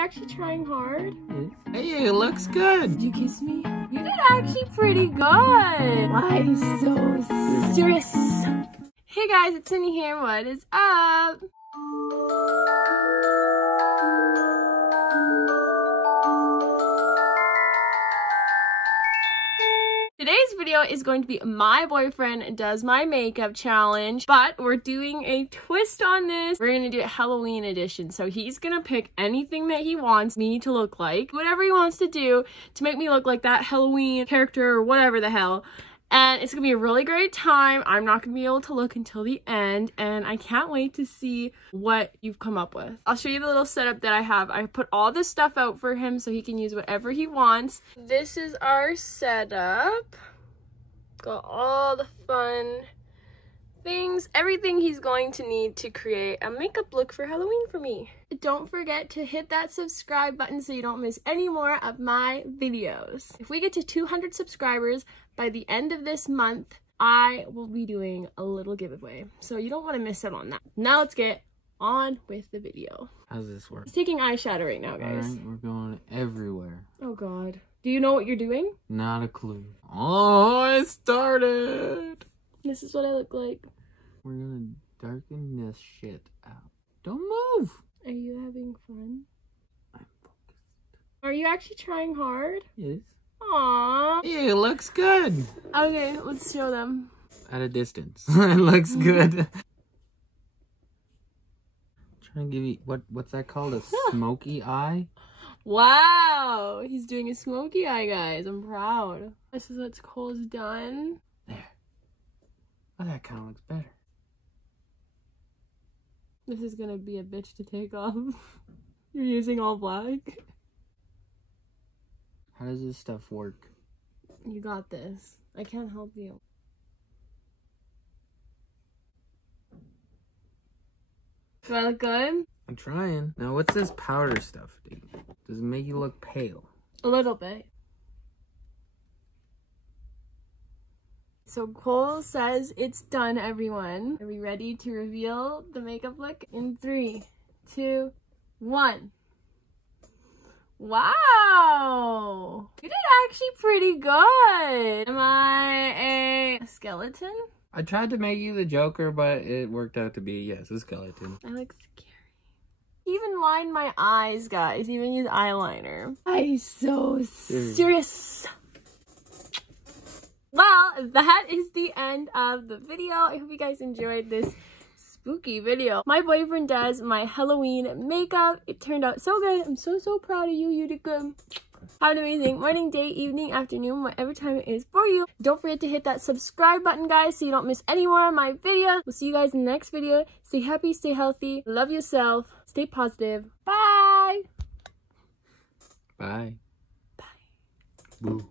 actually trying hard? Yes. Hey, it looks good. Did you kiss me? You did actually pretty good. Why so serious? Hey guys, it's Cindy here. What is up? Today's video is going to be my boyfriend does my makeup challenge, but we're doing a twist on this. We're going to do a Halloween edition. So he's going to pick anything that he wants me to look like, whatever he wants to do to make me look like that Halloween character or whatever the hell. And it's going to be a really great time. I'm not going to be able to look until the end, and I can't wait to see what you've come up with. I'll show you the little setup that I have. I put all this stuff out for him so he can use whatever he wants. This is our setup. Got all the fun things, everything he's going to need to create a makeup look for Halloween for me. Don't forget to hit that subscribe button so you don't miss any more of my videos. If we get to 200 subscribers by the end of this month, I will be doing a little giveaway. So you don't want to miss out on that. Now let's get on with the video. How does this work? He's taking eyeshadow right now, guys. Alright, we're going everywhere. Oh god. Do you know what you're doing? Not a clue. Oh, I started! This is what I look like. We're gonna darken this shit out. Don't move! Are you having fun? I'm focused. Are you actually trying hard? Yes. Aww. Yeah, it looks good. Okay, let's show them. At a distance. It looks good. Trying to give you, what's that called? A smoky eye? Wow, he's doing a smoky eye, guys. I'm proud. This is what Cole's done. There. Oh, that kind of looks better. This is gonna be a bitch to take off. You're using all black. How does this stuff work? You got this. I can't help you. Do I look good? I'm trying. Now, what's this powder stuff, dude? Does it make you look pale? A little bit. So Cole says it's done, everyone. Are we ready to reveal the makeup look? In 3, 2, 1. Wow! You did actually pretty good. Am I a skeleton? I tried to make you the Joker, but it worked out to be, yes, a skeleton. I look scary. Even lined my eyes, guys. Even use eyeliner. I'm so serious. Well, that is the end of the video. I hope you guys enjoyed this spooky video. My boyfriend does my Halloween makeup. It turned out so good. I'm so proud of you. You did good. Have an amazing morning, day, evening, afternoon, whatever time it is for you. Don't forget to hit that subscribe button, guys, so you don't miss any more of my videos. We'll see you guys in the next video. Stay happy, stay healthy, love yourself, stay positive. Bye! Bye. Bye. Boo.